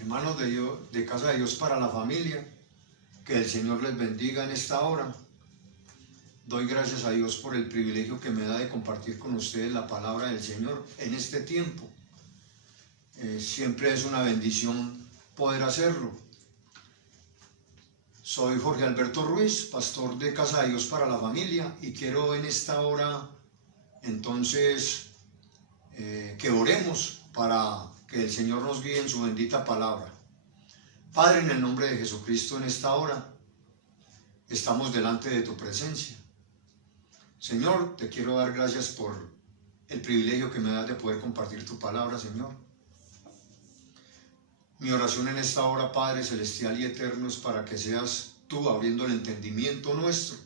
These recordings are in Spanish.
Hermanos de Dios, de Casa de Dios para la Familia, que el Señor les bendiga en esta hora. Doy gracias a Dios por el privilegio que me da de compartir con ustedes la palabra del Señor en este tiempo. Siempre es una bendición poder hacerlo. Soy Jorge Alberto Ruiz, pastor de Casa de Dios para la Familia, y quiero en esta hora entonces que oremos para que el Señor nos guíe en su bendita palabra. Padre, en el nombre de Jesucristo, en esta hora estamos delante de tu presencia. Señor, te quiero dar gracias por el privilegio que me das de poder compartir tu palabra, Señor. Mi oración en esta hora, Padre celestial y eterno, es para que seas tú abriendo el entendimiento nuestro,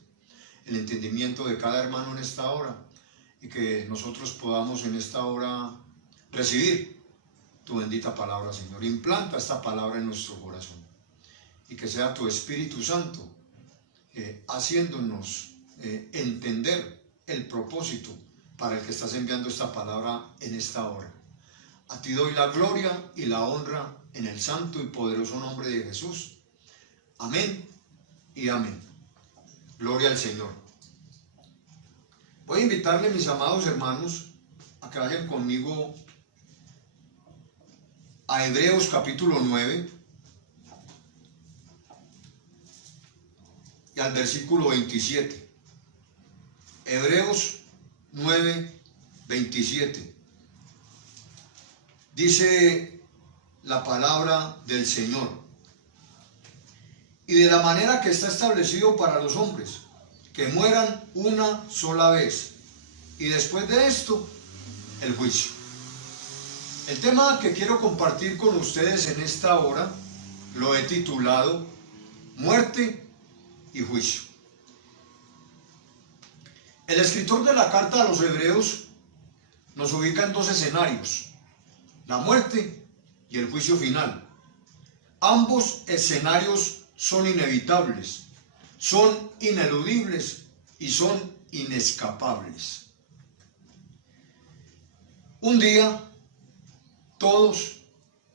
el entendimiento de cada hermano en esta hora, y que nosotros podamos en esta hora recibir tu bendita palabra, Señor. Implanta esta palabra en nuestro corazón y que sea tu Espíritu Santo haciéndonos entender el propósito para el que estás enviando esta palabra en esta hora. A ti doy la gloria y la honra en el santo y poderoso nombre de Jesús. Amén y amén. Gloria al Señor. Voy a invitarle, mis amados hermanos, a que vayan conmigo a Hebreos capítulo 9 y al versículo 27. Hebreos 9, 27. Dice la palabra del Señor: y de la manera que está establecido para los hombres, que mueran una sola vez, y después de esto, el juicio. El tema que quiero compartir con ustedes en esta hora lo he titulado Muerte y Juicio. El escritor de la carta a los Hebreos nos ubica en dos escenarios: la muerte y el juicio final. Ambos escenarios son inevitables, son ineludibles y son inescapables. Un día, todos,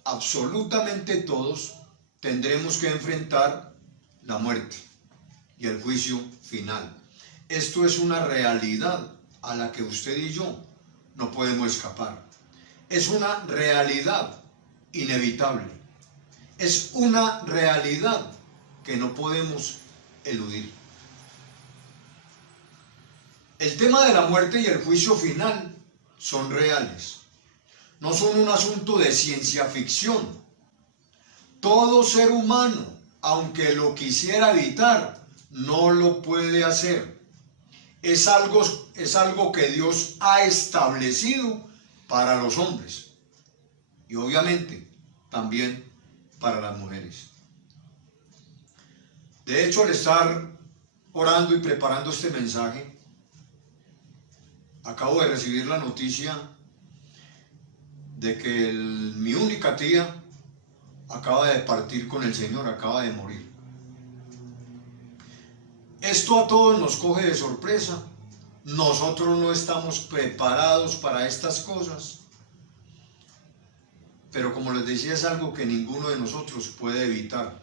absolutamente todos, tendremos que enfrentar la muerte y el juicio final. Esto es una realidad a la que usted y yo no podemos escapar. Es una realidad inevitable. Es una realidad que no podemos eludir. El tema de la muerte y el juicio final son reales. No son un asunto de ciencia ficción. Todo ser humano, aunque lo quisiera evitar, no lo puede hacer. Es algo que Dios ha establecido para los hombres y obviamente también para las mujeres. De hecho, al estar orando y preparando este mensaje, acabo de recibir la noticia de que mi única tía acaba de partir con el Señor, acaba de morir. Esto a todos nos coge de sorpresa. Nosotros no estamos preparados para estas cosas. Pero como les decía, es algo que ninguno de nosotros puede evitar.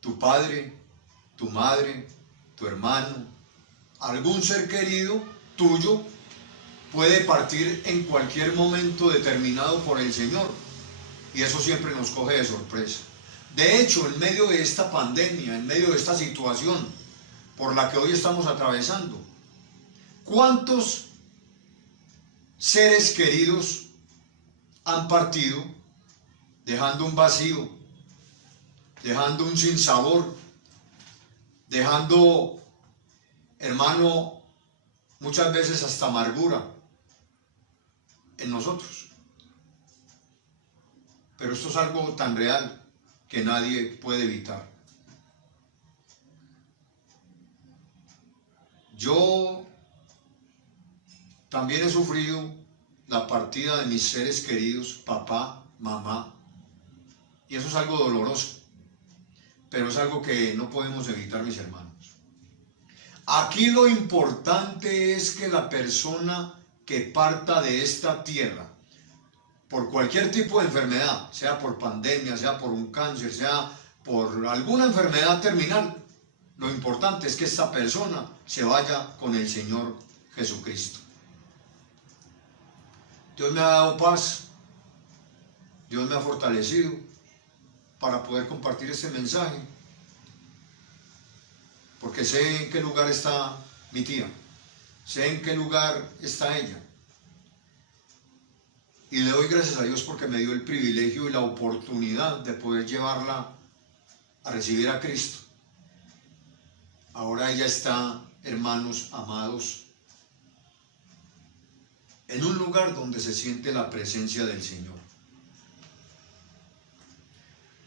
Tu padre, tu madre, tu hermano, algún ser querido tuyo puede partir en cualquier momento determinado por el Señor, y eso siempre nos coge de sorpresa. De hecho, en medio de esta pandemia, en medio de esta situación por la que hoy estamos atravesando, ¿cuántos seres queridos han partido dejando un vacío, dejando un sinsabor, dejando, hermano, muchas veces hasta amargura en nosotros? Pero esto es algo tan real que nadie puede evitar. Yo también he sufrido la partida de mis seres queridos, papá, mamá, y eso es algo doloroso, pero es algo que no podemos evitar, mis hermanos. Aquí lo importante es que la persona que parta de esta tierra por cualquier tipo de enfermedad, sea por pandemia, sea por un cáncer, sea por alguna enfermedad terminal, lo importante es que esta persona se vaya con el Señor Jesucristo. Dios me ha dado paz, Dios me ha fortalecido para poder compartir este mensaje, porque sé en qué lugar está mi tía, sé en qué lugar está ella, y le doy gracias a Dios porque me dio el privilegio y la oportunidad de poder llevarla a recibir a Cristo. Ahora ella está, hermanos amados, en un lugar donde se siente la presencia del Señor.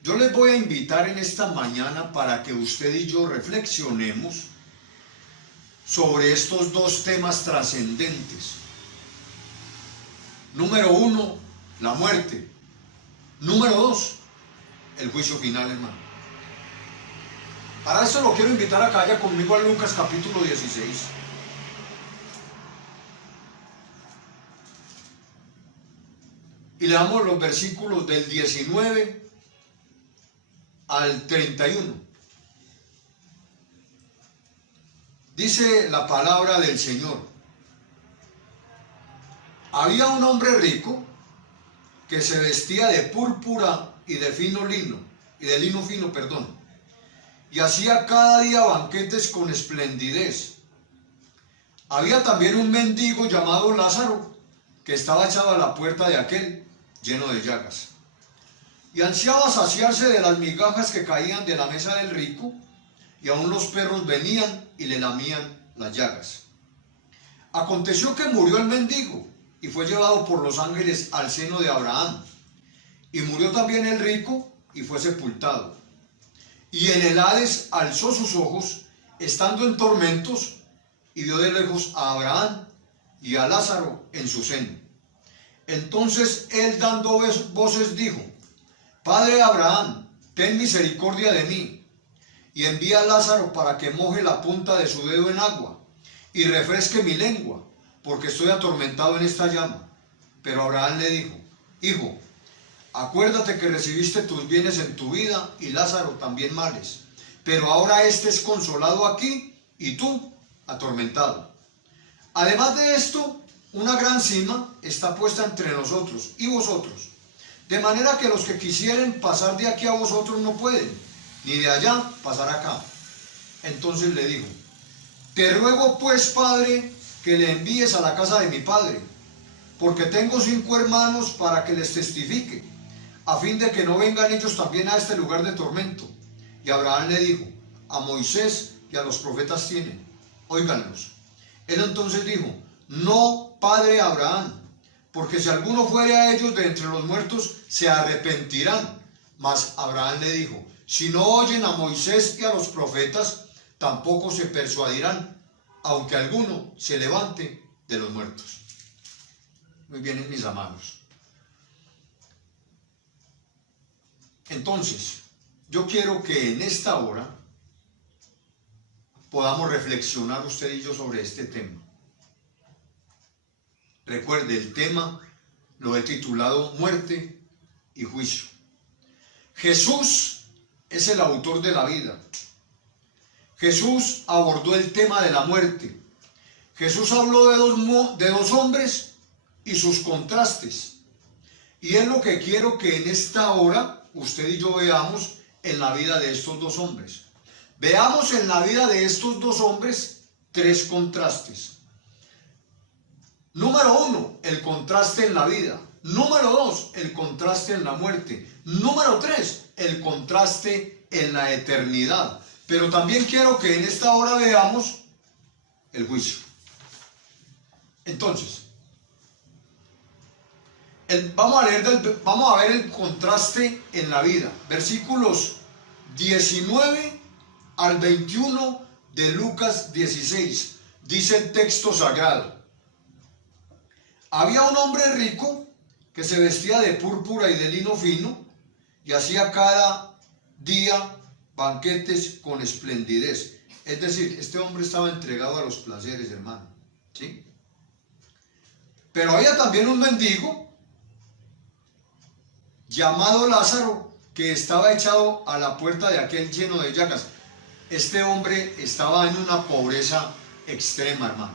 Yo les voy a invitar en esta mañana para que usted y yo reflexionemos sobre estos dos temas trascendentes. Número 1, la muerte. Número 2, el juicio final, hermano. Para eso lo quiero invitar a que vaya conmigo a Lucas capítulo 16. Y leamos los versículos del 19 al 31. Dice la palabra del Señor: había un hombre rico que se vestía de púrpura y de lino fino, y hacía cada día banquetes con esplendidez. Había también un mendigo llamado Lázaro, que estaba echado a la puerta de aquel, lleno de llagas, y ansiaba saciarse de las migajas que caían de la mesa del rico, y aun los perros venían y le lamían las llagas. Aconteció que murió el mendigo, y fue llevado por los ángeles al seno de Abraham. Y murió también el rico, y fue sepultado. Y en el Hades alzó sus ojos, estando en tormentos, y vio de lejos a Abraham y a Lázaro en su seno. Entonces él, dando voces, dijo: Padre Abraham, ten misericordia de mí, y envía a Lázaro para que moje la punta de su dedo en agua, y refresque mi lengua, porque estoy atormentado en esta llama. Pero Abraham le dijo: Hijo, acuérdate que recibiste tus bienes en tu vida, y Lázaro también males, pero ahora éste es consolado aquí, y tú atormentado. Además de esto, una gran sima está puesta entre nosotros y vosotros, de manera que los que quisieren pasar de aquí a vosotros no pueden, ni de allá pasar acá. Entonces le dijo: Te ruego pues, Padre, que le envíes a la casa de mi padre, porque tengo 5 hermanos, para que les testifique, a fin de que no vengan ellos también a este lugar de tormento. Y Abraham le dijo: A Moisés y a los profetas tienen, óiganlos. Él entonces dijo: No, padre Abraham, porque si alguno fuere a ellos de entre los muertos, se arrepentirán. Mas Abraham le dijo: Si no oyen a Moisés y a los profetas, tampoco se persuadirán, aunque alguno se levante de los muertos. Muy bien, mis amados. Entonces, yo quiero que en esta hora podamos reflexionar usted y yo sobre este tema. Recuerde, el tema lo he titulado Muerte y Juicio. Jesús es el autor de la vida. Jesús abordó el tema de la muerte. Jesús habló de dos hombres y sus contrastes. Y es lo que quiero que en esta hora usted y yo veamos en la vida de estos dos hombres. Veamos en la vida de estos dos hombres 3 contrastes. Número 1, el contraste en la vida. Número 2, el contraste en la muerte. Número 3, el contraste en la eternidad. Pero también quiero que en esta hora veamos el juicio. Entonces, vamos a ver el contraste en la vida. Versículos 19 al 21 de Lucas 16. Dice el texto sagrado: Había un hombre rico que se vestía de púrpura y de lino fino, y hacía cada día banquetes con esplendidez. Es decir, este hombre estaba entregado a los placeres, hermano, ¿sí? Pero había también un mendigo llamado Lázaro, que estaba echado a la puerta de aquel lleno de llagas. Este hombre estaba en una pobreza extrema, hermano.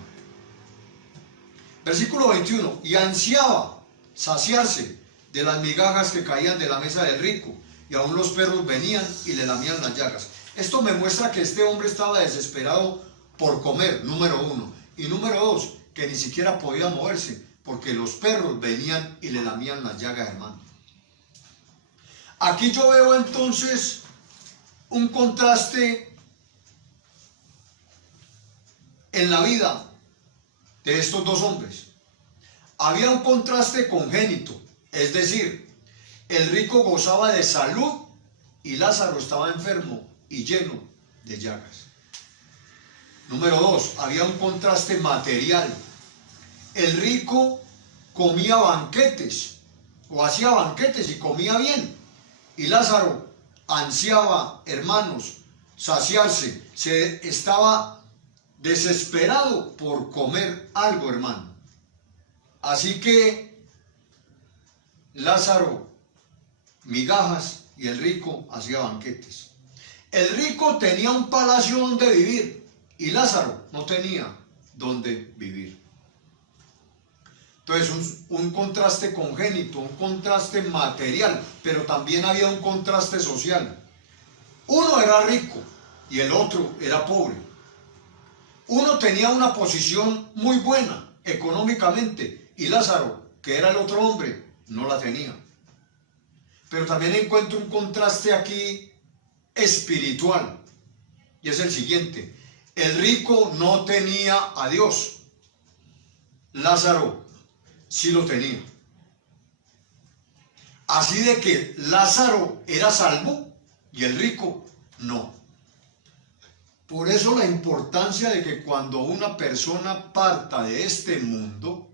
Versículo 21, y ansiaba saciarse de las migajas que caían de la mesa del rico, y aún los perros venían y le lamían las llagas. Esto me muestra que este hombre estaba desesperado por comer, número uno. Y número dos, que ni siquiera podía moverse, porque los perros venían y le lamían las llagas, hermano. Aquí yo veo entonces un contraste en la vida de estos dos hombres. Había un contraste congénito, es decir, el rico gozaba de salud y Lázaro estaba enfermo y lleno de llagas. Número dos, había un contraste material. El rico comía banquetes o hacía banquetes y comía bien. Y Lázaro ansiaba, hermanos, saciarse. Se estaba desesperado por comer algo, hermano. Así que Lázaro, migajas, y el rico hacía banquetes. El rico tenía un palacio donde vivir y Lázaro no tenía donde vivir. Entonces un contraste congénito, un contraste material, pero también había un contraste social. Uno era rico y el otro era pobre. Uno tenía una posición muy buena económicamente y Lázaro, que era el otro hombre, no la tenía. Pero también encuentro un contraste aquí espiritual, y es el siguiente: el rico no tenía a Dios, Lázaro sí lo tenía. Así de que Lázaro era salvo y el rico no. Por eso la importancia de que cuando una persona parta de este mundo,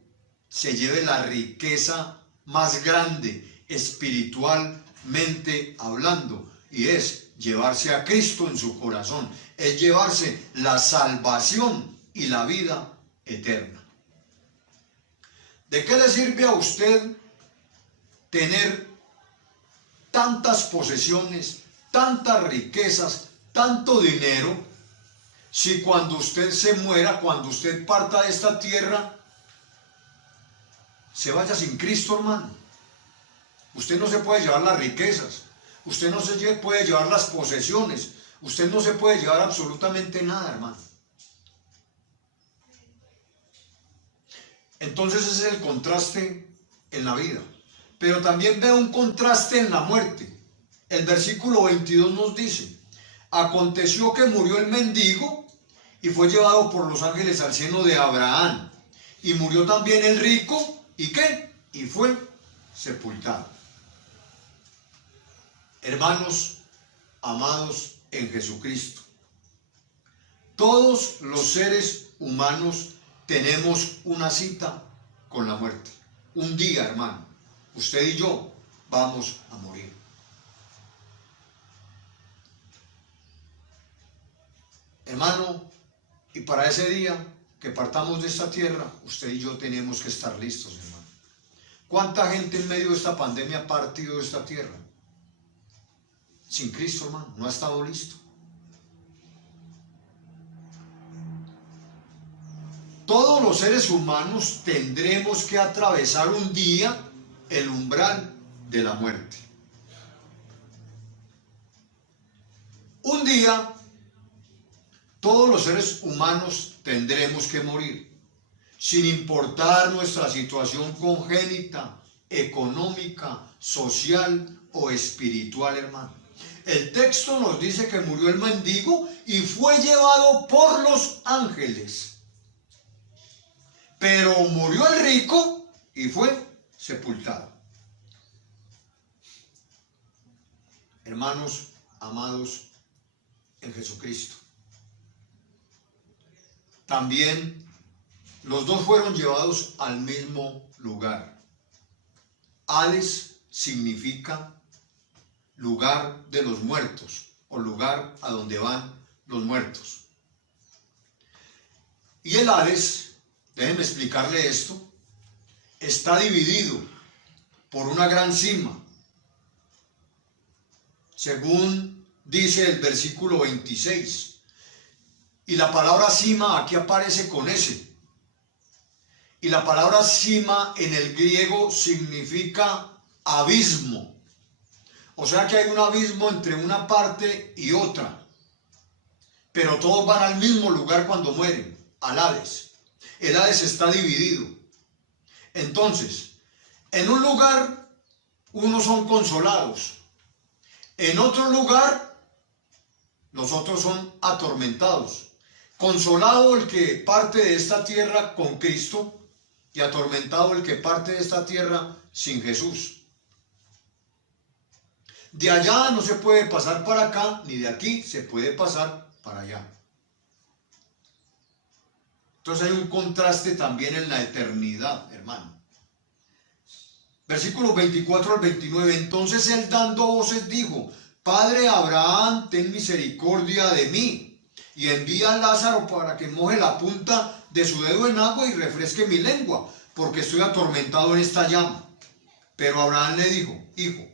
se lleve la riqueza más grande espiritualmente hablando, y es llevarse a Cristo en su corazón, es llevarse la salvación y la vida eterna. ¿De qué le sirve a usted tener tantas posesiones, tantas riquezas, tanto dinero, si cuando usted se muera, cuando usted parta de esta tierra, se vaya sin Cristo, hermano? Usted no se puede llevar las riquezas, usted no se puede llevar las posesiones, usted no se puede llevar absolutamente nada, hermano. Entonces ese es el contraste en la vida. Pero también veo un contraste en la muerte. El versículo 22 nos dice: aconteció que murió el mendigo y fue llevado por los ángeles al seno de Abraham. Y murió también el rico, ¿y qué? Y fue sepultado. Hermanos amados en Jesucristo, todos los seres humanos tenemos una cita con la muerte. Un día, hermano, usted y yo vamos a morir. Hermano, y para ese día que partamos de esta tierra, usted y yo tenemos que estar listos, hermano. ¿Cuánta gente en medio de esta pandemia ha partido de esta tierra? Sin Cristo, hermano, no ha estado listo. Todos los seres humanos tendremos que atravesar un día el umbral de la muerte. Un día, todos los seres humanos tendremos que morir, sin importar nuestra situación congénita, económica, social o espiritual, hermano. El texto nos dice que murió el mendigo y fue llevado por los ángeles. Pero murió el rico y fue sepultado. Hermanos amados en Jesucristo, también los dos fueron llevados al mismo lugar. Hades significa lugar de los muertos, o lugar a donde van los muertos. Y el Hades, déjenme explicarle esto, está dividido por una gran cima, según dice el versículo 26. Y la palabra cima aquí aparece con S. Y la palabra cima en el griego significa abismo. O sea que hay un abismo entre una parte y otra. Pero todos van al mismo lugar cuando mueren, al Hades. El Hades está dividido. Entonces, en un lugar, unos son consolados. En otro lugar, los otros son atormentados. Consolado el que parte de esta tierra con Cristo y atormentado el que parte de esta tierra sin Jesús. De allá no se puede pasar para acá, ni de aquí se puede pasar para allá. Entonces hay un contraste también en la eternidad, hermano. Versículos 24 al 29. Entonces él dando voces dijo: Padre Abraham, ten misericordia de mí, y envía a Lázaro para que moje la punta de su dedo en agua y refresque mi lengua, porque estoy atormentado en esta llama. Pero Abraham le dijo: Hijo,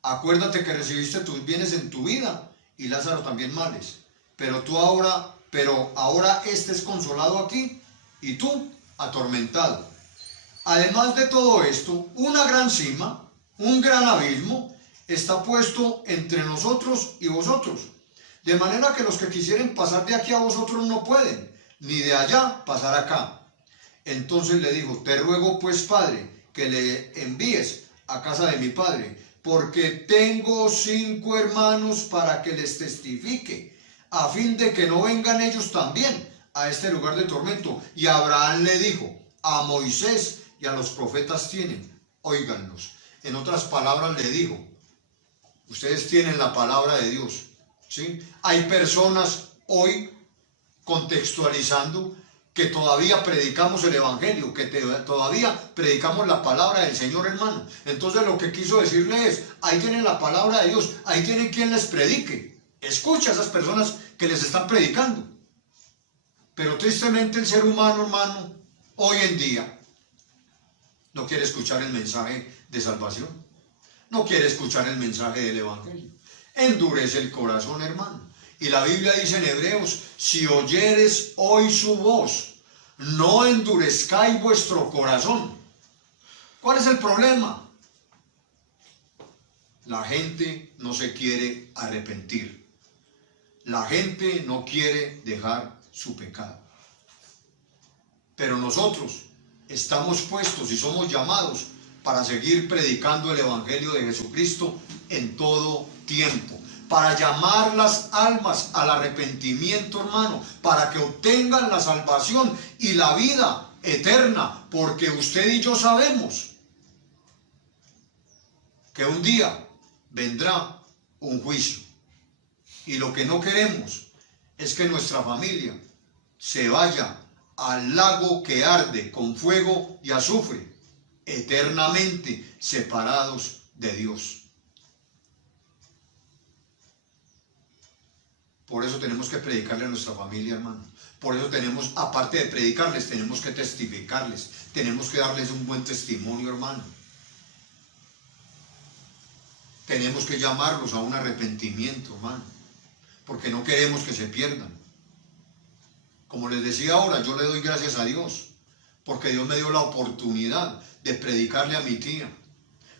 acuérdate que recibiste tus bienes en tu vida, y Lázaro también males. Pero ahora este es consolado aquí, y tú atormentado. Además de todo esto, una gran cima, un gran abismo, está puesto entre nosotros y vosotros. De manera que los que quisieren pasar de aquí a vosotros no pueden, ni de allá pasar acá. Entonces le dijo: Te ruego pues, Padre, que le envíes a casa de mi padre, porque tengo 5 hermanos para que les testifique, a fin de que no vengan ellos también a este lugar de tormento. Y Abraham le dijo: A Moisés y a los profetas tienen, óiganlos. En otras palabras le dijo: ustedes tienen la palabra de Dios, ¿sí? Hay personas hoy, contextualizando, que todavía predicamos el evangelio, que todavía predicamos la palabra del Señor, hermano. Entonces lo que quiso decirle es: ahí tienen la palabra de Dios, ahí tienen quien les predique. Escucha a esas personas que les están predicando. Pero tristemente el ser humano, hermano, hoy en día no quiere escuchar el mensaje de salvación, no quiere escuchar el mensaje del evangelio. Endurece el corazón, hermano. Y la Biblia dice en Hebreos: si oyeres hoy su voz, no endurezcáis vuestro corazón. ¿Cuál es el problema? La gente no se quiere arrepentir. La gente no quiere dejar su pecado. Pero nosotros estamos puestos y somos llamados para seguir predicando el evangelio de Jesucristo en todo tiempo, para llamar las almas al arrepentimiento, hermano, para que obtengan la salvación y la vida eterna, porque usted y yo sabemos que un día vendrá un juicio, y lo que no queremos es que nuestra familia se vaya al lago que arde con fuego y azufre, eternamente separados de Dios. Por eso tenemos que predicarle a nuestra familia, hermano. Por eso tenemos, aparte de predicarles, tenemos que testificarles. Tenemos que darles un buen testimonio, hermano. Tenemos que llamarlos a un arrepentimiento, hermano, porque no queremos que se pierdan. Como les decía ahora, yo le doy gracias a Dios, porque Dios me dio la oportunidad de predicarle a mi tía,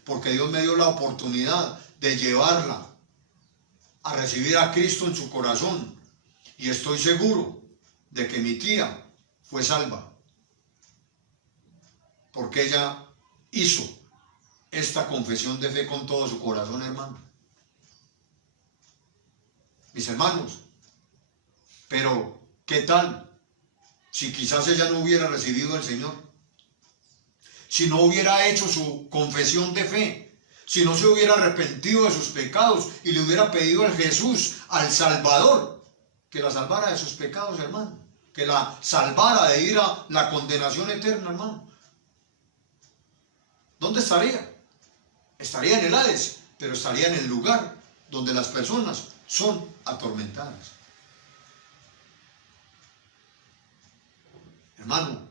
porque Dios me dio la oportunidad de llevarla a recibir a Cristo en su corazón, y estoy seguro de que mi tía fue salva, porque ella hizo esta confesión de fe con todo su corazón, hermano. Mis hermanos, pero ¿qué tal si quizás ella no hubiera recibido al Señor? Si no hubiera hecho su confesión de fe, si no se hubiera arrepentido de sus pecados y le hubiera pedido a Jesús, al Salvador, que la salvara de sus pecados, hermano, que la salvara de ir a la condenación eterna, hermano, ¿dónde estaría? Estaría en el Hades, pero estaría en el lugar donde las personas son atormentadas. Hermano,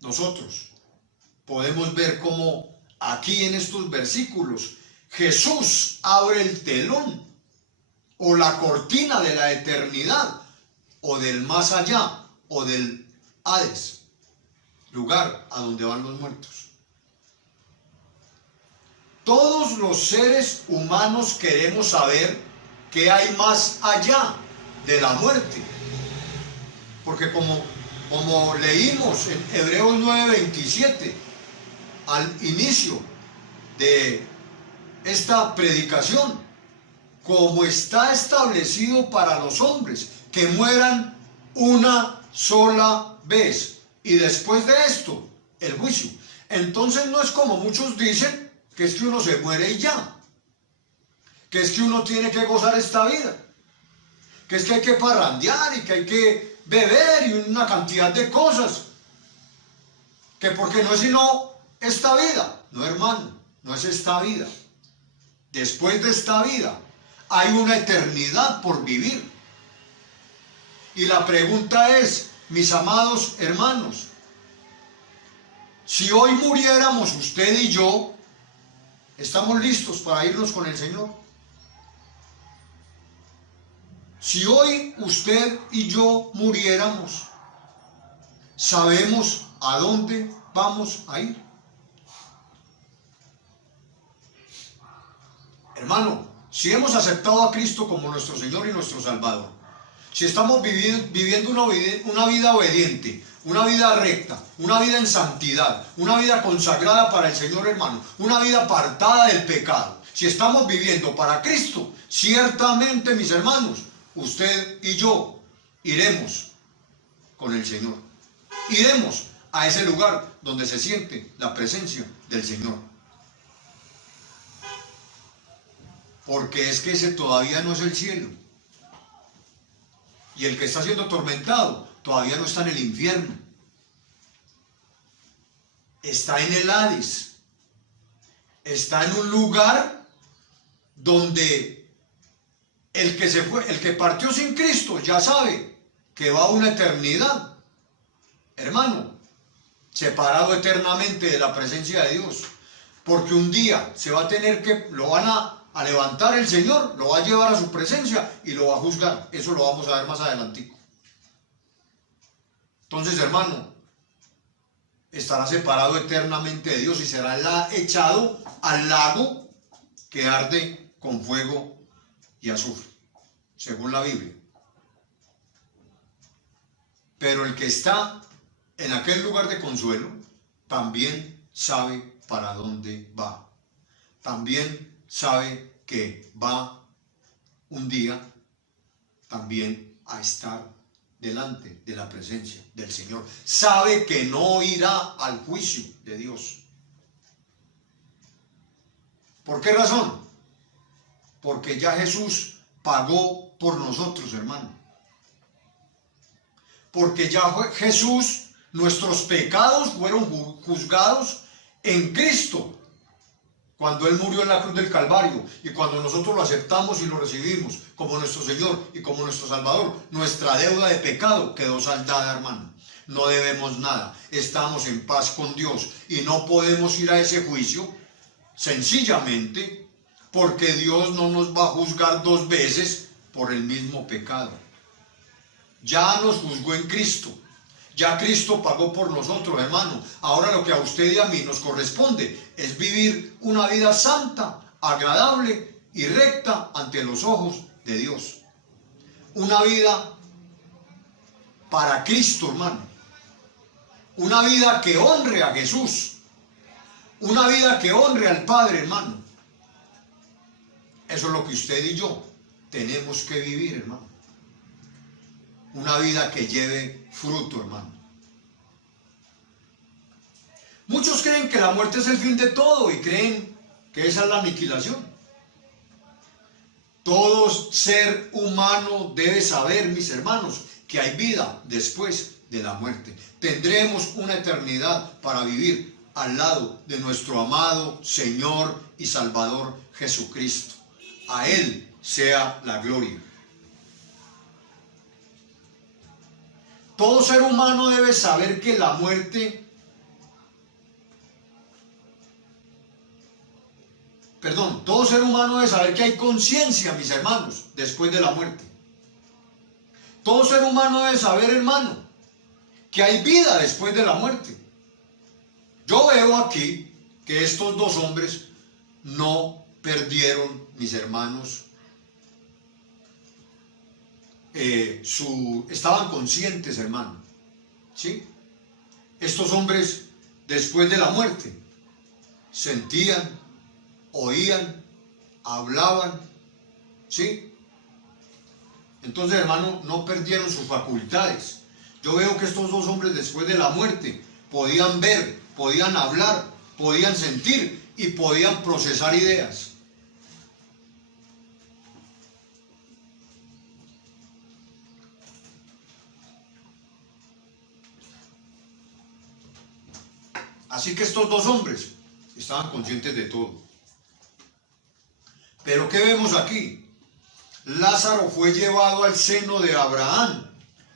nosotros podemos ver cómo aquí en estos versículos, Jesús abre el telón o la cortina de la eternidad o del más allá o del Hades, lugar a donde van los muertos. Todos los seres humanos queremos saber qué hay más allá de la muerte, porque como leímos en Hebreos 9:27 al inicio de esta predicación, como está establecido para los hombres que mueran una sola vez y después de esto el juicio. Entonces no es como muchos dicen, que es que uno se muere y ya, que es que uno tiene que gozar esta vida, que es que hay que parrandear y que hay que beber y una cantidad de cosas, que porque no es sino esta vida. No, hermano, no es esta vida. Después de esta vida hay una eternidad por vivir. Y la pregunta es, mis amados hermanos, si hoy muriéramos usted y yo, ¿estamos listos para irnos con el Señor? Si hoy usted y yo muriéramos, ¿sabemos a dónde vamos a ir? Hermano, si hemos aceptado a Cristo como nuestro Señor y nuestro Salvador, si estamos viviendo una vida obediente, una vida recta, una vida en santidad, una vida consagrada para el Señor, hermano, una vida apartada del pecado, si estamos viviendo para Cristo, ciertamente, mis hermanos, usted y yo iremos con el Señor. Iremos a ese lugar donde se siente la presencia del Señor. Porque es que ese todavía no es el cielo. Y el que está siendo atormentado todavía no está en el infierno. Está en el Hades. Está en un lugar donde el que se fue, el que partió sin Cristo, ya sabe que va a una eternidad, hermano, separado eternamente de la presencia de Dios. Porque un día se va a tener que, lo van a levantar el Señor, lo va a llevar a su presencia y lo va a juzgar. Eso lo vamos a ver más adelantico. Entonces, hermano, estará separado eternamente de Dios y será echado al lago que arde con fuego y azufre, según la Biblia. Pero el que está en aquel lugar de consuelo también sabe para dónde va. También sabe que va un día también a estar delante de la presencia del Señor. Sabe que no irá al juicio de Dios. ¿Por qué razón? Porque ya Jesús pagó por nosotros, hermano. Porque ya Jesús, nuestros pecados fueron juzgados en Cristo. Cuando Él murió en la cruz del Calvario y cuando nosotros lo aceptamos y lo recibimos como nuestro Señor y como nuestro Salvador, nuestra deuda de pecado quedó saldada, hermano. No debemos nada, estamos en paz con Dios y no podemos ir a ese juicio sencillamente porque Dios no nos va a juzgar dos veces por el mismo pecado. Ya nos juzgó en Cristo. Ya Cristo pagó por nosotros, hermano. Ahora lo que a usted y a mí nos corresponde es vivir una vida santa, agradable y recta ante los ojos de Dios. Una vida para Cristo, hermano. Una vida que honre a Jesús. Una vida que honre al Padre, hermano. Eso es lo que usted y yo tenemos que vivir, hermano. Una vida que lleve fruto, hermano. Muchos creen que la muerte es el fin de todo y creen que esa es la aniquilación. Todo ser humano debe saber, mis hermanos, que hay vida después de la muerte. Tendremos una eternidad para vivir al lado de nuestro amado Señor y Salvador Jesucristo. A Él sea la gloria. Todo ser humano debe saber que la muerte todo ser humano debe saber que hay conciencia, mis hermanos, después de la muerte. Todo ser humano debe saber, hermano, que hay vida después de la muerte. Yo veo aquí que estos dos hombres no perdieron, mis hermanos, estaban conscientes, hermano, ¿sí? Estos hombres, después de la muerte, sentían, oían, hablaban, ¿sí? Entonces, hermano, no perdieron sus facultades. Yo veo que estos dos hombres, después de la muerte, podían ver, podían hablar, podían sentir y podían procesar ideas. Así que estos dos hombres estaban conscientes de todo. Pero ¿qué vemos aquí? Lázaro fue llevado al seno de Abraham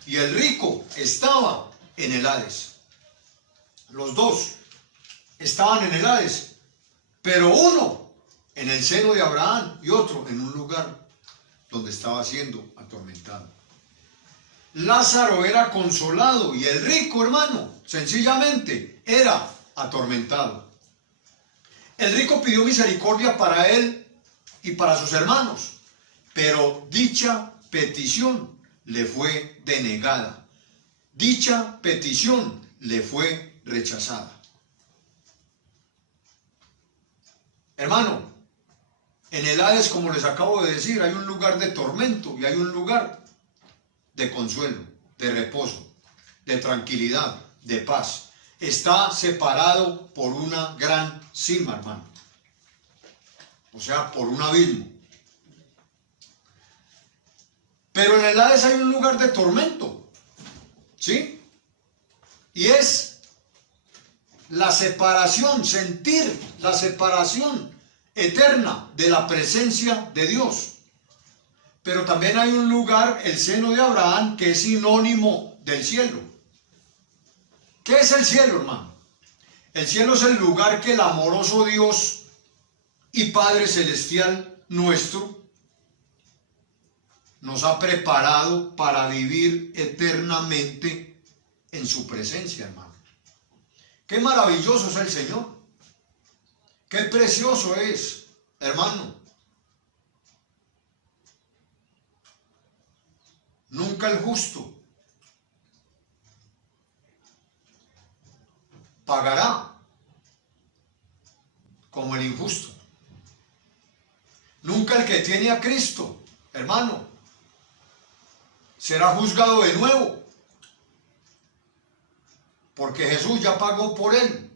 y el rico estaba en el Hades. Los dos estaban en el Hades, pero uno en el seno de Abraham y otro en un lugar donde estaba siendo atormentado. Lázaro era consolado y el rico, hermano, sencillamente era atormentado. El rico pidió misericordia para él y para sus hermanos, pero dicha petición le fue denegada. Dicha petición le fue rechazada. Hermano, en el Hades, como les acabo de decir, hay un lugar de tormento y hay un lugar de consuelo, de reposo, de tranquilidad, de paz. Está separado por una gran cima, hermano. O sea, por un abismo. Pero en el Hades hay un lugar de tormento, ¿sí? Y es la separación, sentir la separación eterna de la presencia de Dios. Pero también hay un lugar, el seno de Abraham, que es sinónimo del cielo. ¿Qué es el cielo, hermano? El cielo es el lugar que el amoroso Dios y Padre Celestial nuestro nos ha preparado para vivir eternamente en su presencia, hermano. Qué maravilloso es el Señor. Qué precioso es, hermano. Nunca el justo pagará como el injusto. Nunca el que tiene a Cristo, hermano, será juzgado de nuevo, porque Jesús ya pagó por él.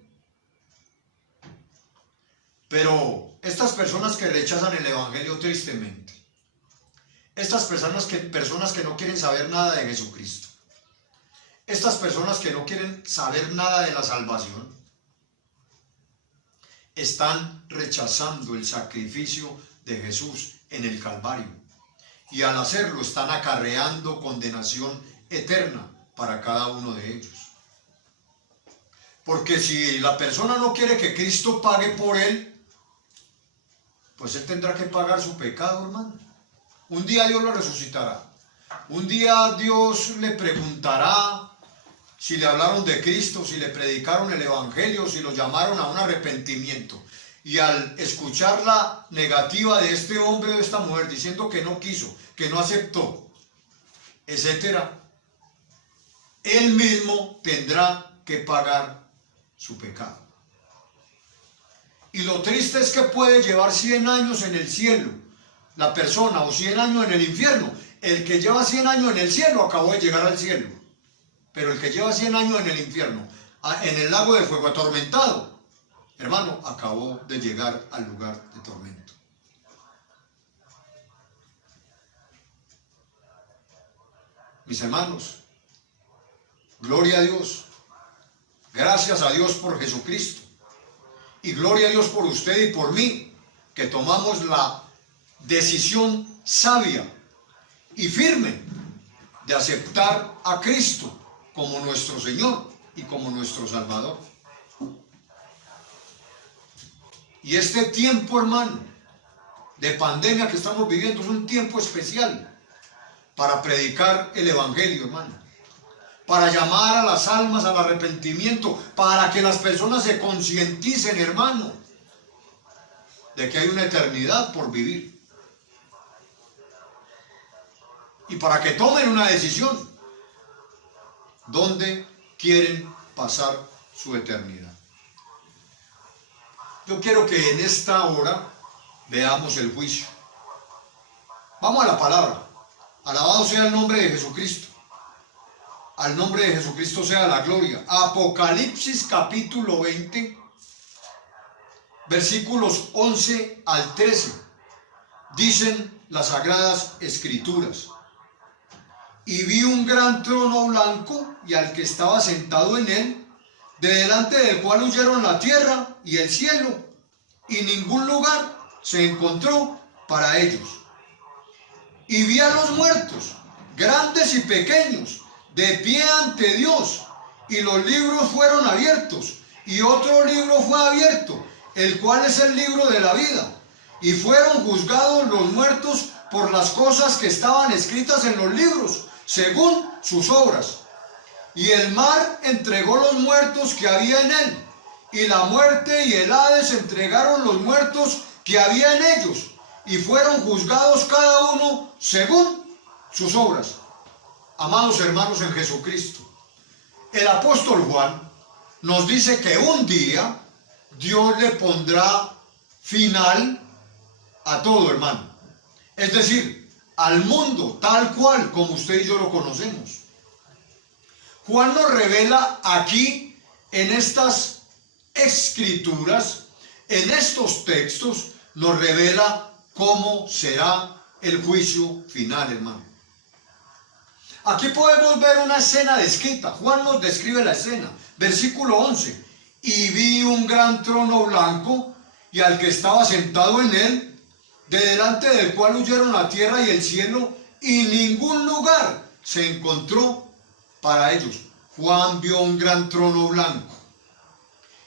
Pero estas personas que rechazan el Evangelio tristemente, estas personas que no quieren saber nada de Jesucristo, estas personas que no quieren saber nada de la salvación, están rechazando el sacrificio de Jesús en el Calvario. Y al hacerlo están acarreando condenación eterna para cada uno de ellos. Porque si la persona no quiere que Cristo pague por él, pues él tendrá que pagar su pecado, hermano. Un día Dios lo resucitará. Un día Dios le preguntará si le hablaron de Cristo, si le predicaron el Evangelio, si lo llamaron a un arrepentimiento. Y al escuchar la negativa de este hombre o de esta mujer diciendo que no quiso, que no aceptó, etcétera, él mismo tendrá que pagar su pecado. Y lo triste es que puede llevar 100 años en el cielo la persona o 100 años en el infierno. El que lleva 100 años en el cielo acabó de llegar al cielo, pero el que lleva 100 años en el infierno, en el lago de fuego atormentado, hermano, acabó de llegar al lugar de tormento. Mis hermanos, gloria a Dios, gracias a Dios por Jesucristo, y gloria a Dios por usted y por mí, que tomamos la decisión sabia y firme de aceptar a Cristo como nuestro Señor y como nuestro Salvador. Y este tiempo, hermano, de pandemia que estamos viviendo es un tiempo especial para predicar el evangelio, hermano. Para llamar a las almas al arrepentimiento, para que las personas se concienticen, hermano, de que hay una eternidad por vivir. Y para que tomen una decisión, ¿dónde quieren pasar su eternidad? Yo quiero que en esta hora veamos el juicio. Vamos a la palabra. Alabado sea el nombre de Jesucristo. Al nombre de Jesucristo sea la gloria. Apocalipsis capítulo 20, versículos 11 al 13. Dicen las sagradas escrituras. Y vi un gran trono blanco y al que estaba sentado en él, de delante del cual huyeron la tierra y el cielo, y ningún lugar se encontró para ellos. Y vi a los muertos, grandes y pequeños, de pie ante Dios, y los libros fueron abiertos, y otro libro fue abierto, el cual es el libro de la vida, y fueron juzgados los muertos por las cosas que estaban escritas en los libros, según sus obras. Y el mar entregó los muertos que había en él, y la muerte y el Hades entregaron los muertos que había en ellos, y fueron juzgados cada uno según sus obras. Amados hermanos en Jesucristo, el apóstol Juan nos dice que un día Dios le pondrá final a todo, hermano. Es decir, al mundo tal cual como usted y yo lo conocemos. Juan nos revela aquí en estas escrituras, en estos textos, nos revela cómo será el juicio final, hermano. Aquí podemos ver una escena descrita. Juan nos describe la escena. Versículo 11. Y vi un gran trono blanco y al que estaba sentado en él, de delante del cual huyeron la tierra y el cielo, y ningún lugar se encontró para ellos. Juan vio un gran trono blanco.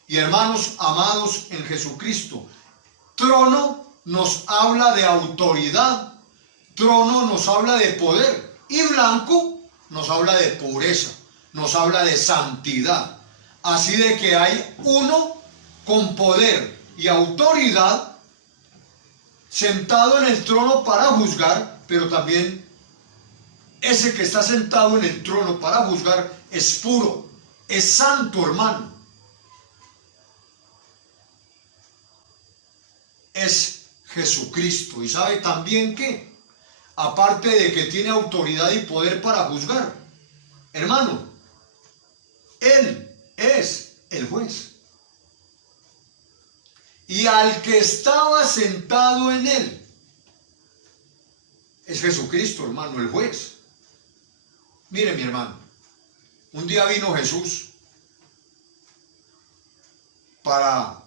Y hermanos amados en Jesucristo, trono nos habla de autoridad, trono nos habla de poder, y blanco nos habla de pureza, nos habla de santidad. Así de que hay uno con poder y autoridad sentado en el trono para juzgar, pero también ese que está sentado en el trono para juzgar es puro, es santo, hermano. Es Jesucristo. Y sabe también que, aparte de que tiene autoridad y poder para juzgar, hermano, Él es el juez. Y al que estaba sentado en él es Jesucristo, hermano, el juez. Mire, mi hermano, un día vino Jesús para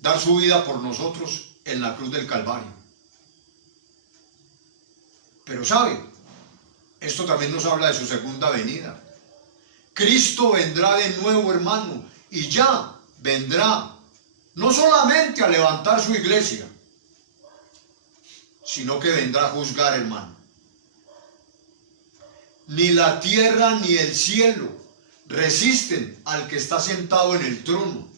dar su vida por nosotros en la cruz del Calvario. Pero sabe, esto también nos habla de su segunda venida. Cristo vendrá de nuevo, hermano, y ya vendrá no solamente a levantar su iglesia, sino que vendrá a juzgar, hermano. Ni la tierra ni el cielo resisten al que está sentado en el trono.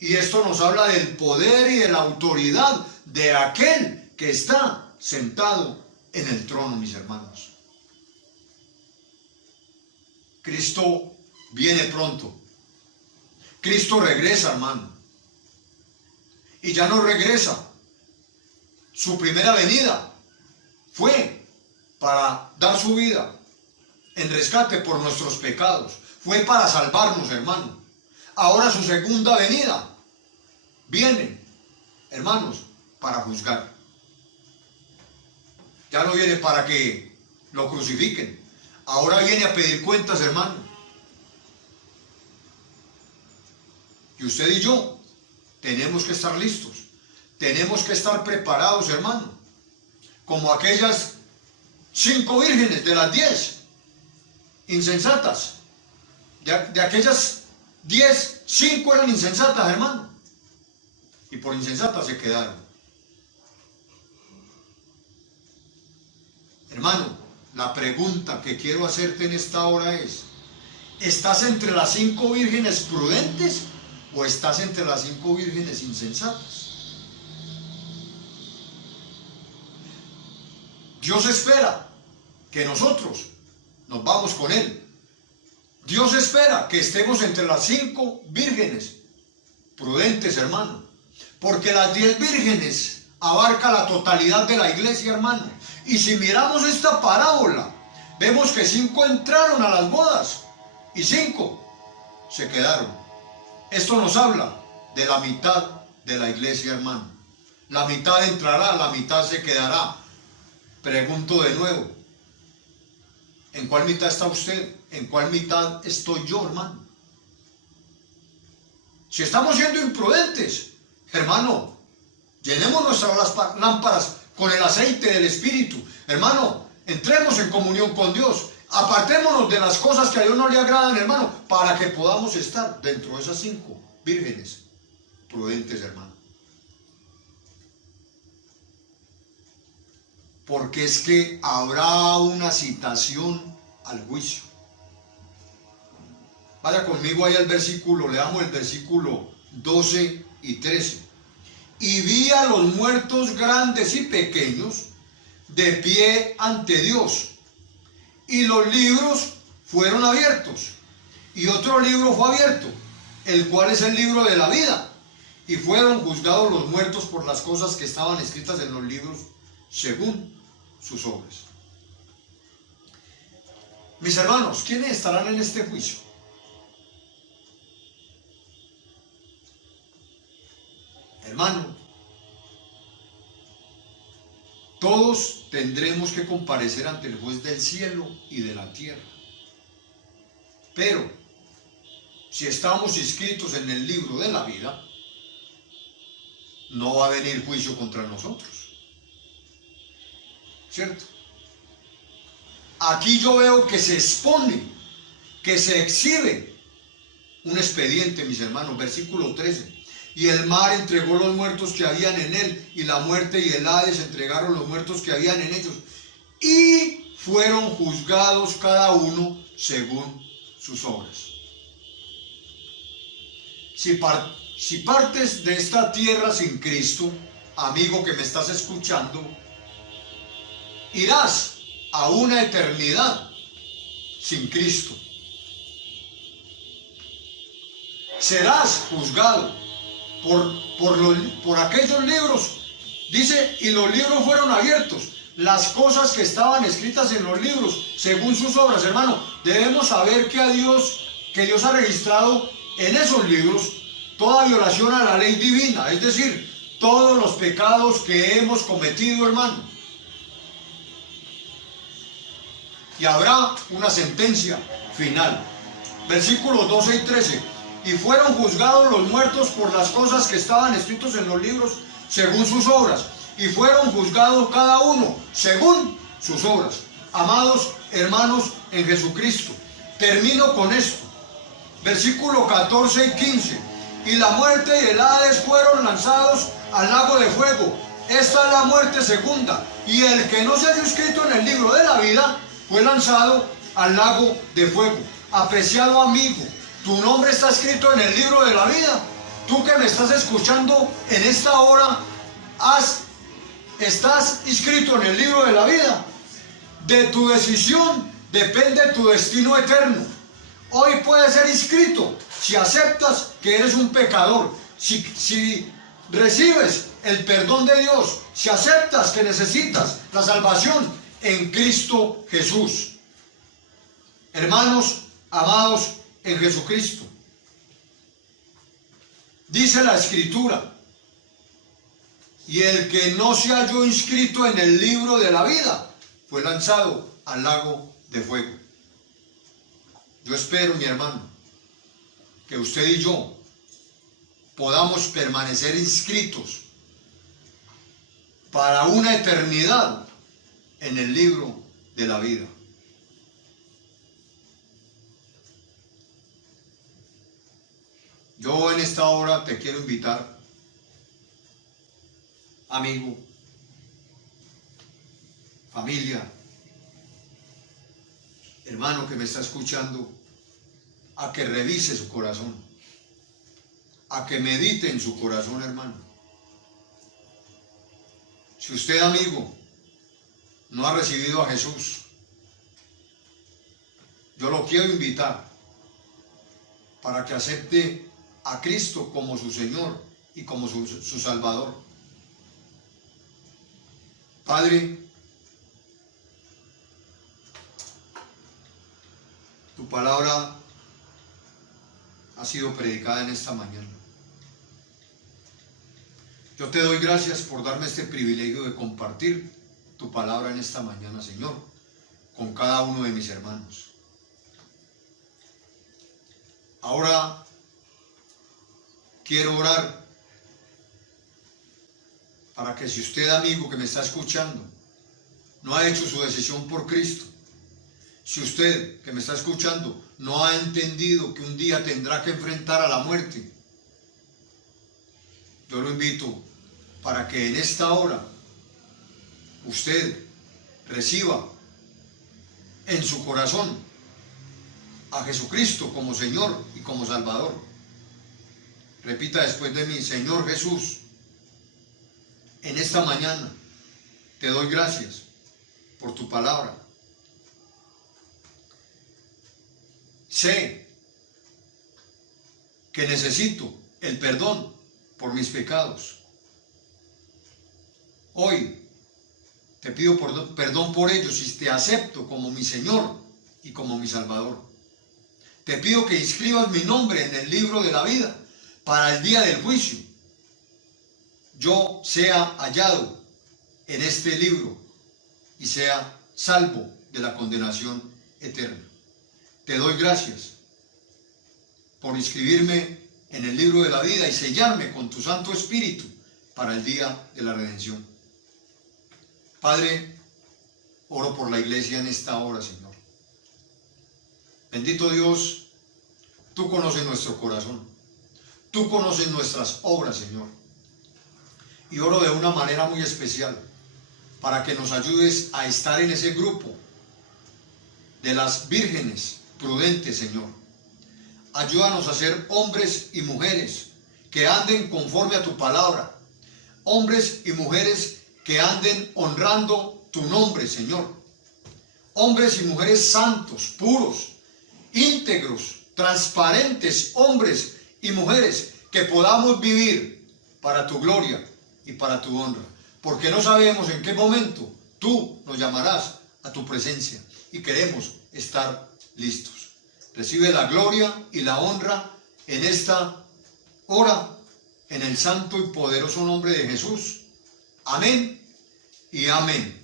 Y esto nos habla del poder y de la autoridad de aquel que está sentado en el trono, mis hermanos. Cristo viene pronto. Cristo regresa, hermano. Y ya no regresa. Su primera venida fue para dar su vida en rescate por nuestros pecados. Fue para salvarnos, hermano. Ahora su segunda venida viene, hermanos, para juzgar. Ya no viene para que lo crucifiquen. Ahora viene a pedir cuentas, hermano. Y usted y yo tenemos que estar listos, tenemos que estar preparados, hermano, como aquellas 5 vírgenes de las 10 insensatas. De aquellas 10, 5 eran insensatas, hermano. y por insensatas se quedaron. Hermano, la pregunta que quiero hacerte en esta hora es: ¿estás entre las 5 vírgenes prudentes o estás entre las 5 vírgenes insensatas? Dios espera que nosotros nos vamos con Él. Dios espera que estemos entre las 5 vírgenes prudentes, hermano. Porque las 10 vírgenes abarca la totalidad de la iglesia, hermano. Y si miramos esta parábola, vemos que 5 entraron a las bodas y 5 se quedaron. Esto nos habla de la mitad de la iglesia, hermano. La mitad entrará, la mitad se quedará. Pregunto de nuevo, ¿en cuál mitad está usted? ¿En cuál mitad estoy yo, hermano? Si estamos siendo imprudentes, hermano, llenemos nuestras lámparas con el aceite del Espíritu. Hermano, entremos en comunión con Dios. Apartémonos de las cosas que a Dios no le agradan, hermano, para que podamos estar dentro de esas 5 vírgenes prudentes, hermano. Porque es que habrá una citación al juicio. Vaya conmigo ahí al versículo, leamos el versículo 12 y 13. Y vi a los muertos grandes y pequeños de pie ante Dios, y los libros fueron abiertos, y otro libro fue abierto, el cual es el libro de la vida, y fueron juzgados los muertos por las cosas que estaban escritas en los libros según sus obras. Mis hermanos, ¿quiénes estarán en este juicio? Hermano, todos tendremos que comparecer ante el juez del cielo y de la tierra. Pero, si estamos inscritos en el libro de la vida, no va a venir juicio contra nosotros. ¿Cierto? Aquí yo veo que se expone, que se exhibe un expediente, mis hermanos, versículo 13. Y el mar entregó los muertos que habían en él, y la muerte y el Hades entregaron los muertos que habían en ellos, y fueron juzgados cada uno según sus obras. Si partes de esta tierra sin Cristo, amigo que me estás escuchando, irás a una eternidad sin Cristo. Serás juzgado por aquellos libros. Dice, y los libros fueron abiertos. Las cosas que estaban escritas en los libros, según sus obras, hermano, debemos saber que Dios ha registrado en esos libros toda violación a la ley divina, es decir, todos los pecados que hemos cometido, hermano. Y habrá una sentencia final. Versículos 12 y 13. Y fueron juzgados los muertos por las cosas que estaban escritos en los libros según sus obras. Y fueron juzgados cada uno según sus obras. Amados hermanos en Jesucristo, termino con esto. Versículo 14 y 15. Y la muerte y el Hades fueron lanzados al lago de fuego. Esta es la muerte segunda. Y el que no se haya inscrito en el libro de la vida fue lanzado al lago de fuego. Apreciado amigo, tu nombre está escrito en el libro de la vida. Tú que me estás escuchando en esta hora, estás inscrito en el libro de la vida. De tu decisión depende tu destino eterno. Hoy puedes ser inscrito si aceptas que eres un pecador, si recibes el perdón de Dios, si aceptas que necesitas la salvación en Cristo Jesús. Hermanos, amados en Jesucristo, dice la Escritura, y el que no se halló inscrito en el libro de la vida fue lanzado al lago de fuego. Yo espero, mi hermano, que usted y yo podamos permanecer inscritos para una eternidad en el libro de la vida. Yo en esta hora te quiero invitar amigo, familia, hermano que me está escuchando, a que revise su corazón, a que medite en su corazón, hermano. Si usted, amigo, no ha recibido a Jesús, yo lo quiero invitar para que acepte a Cristo como su Señor y como su Salvador. Padre, tu palabra ha sido predicada en esta mañana. Yo te doy gracias por darme este privilegio de compartir tu palabra en esta mañana, Señor, con cada uno de mis hermanos. Ahora quiero orar para que si usted, amigo que me está escuchando, no ha hecho su decisión por Cristo, si usted que me está escuchando no ha entendido que un día tendrá que enfrentar a la muerte, yo lo invito para que en esta hora usted reciba en su corazón a Jesucristo como Señor y como Salvador. Repita después de mí: Señor Jesús, en esta mañana te doy gracias por tu palabra. Sé que necesito el perdón por mis pecados. Hoy te pido perdón por ellos y te acepto como mi Señor y como mi Salvador. Te pido que inscribas mi nombre en el libro de la vida para el día del juicio yo sea hallado en este libro y sea salvo de la condenación eterna. Te doy gracias por inscribirme en el libro de la vida y sellarme con tu Santo Espíritu para el día de la redención. Padre, oro por la iglesia en esta hora, Señor. Bendito Dios, tú conoces nuestro corazón, tú conoces nuestras obras, Señor. Y oro de una manera muy especial para que nos ayudes a estar en ese grupo de las vírgenes prudentes, Señor. Ayúdanos a ser hombres y mujeres que anden conforme a tu palabra, hombres y mujeres que anden honrando tu nombre, Señor. Hombres y mujeres santos, puros, íntegros, transparentes, hombres y mujeres que podamos vivir para tu gloria y para tu honra, porque no sabemos en qué momento tú nos llamarás a tu presencia y queremos estar listos. Recibe la gloria y la honra en esta hora, en el santo y poderoso nombre de Jesús. Amén y amén.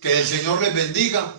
Que el Señor les bendiga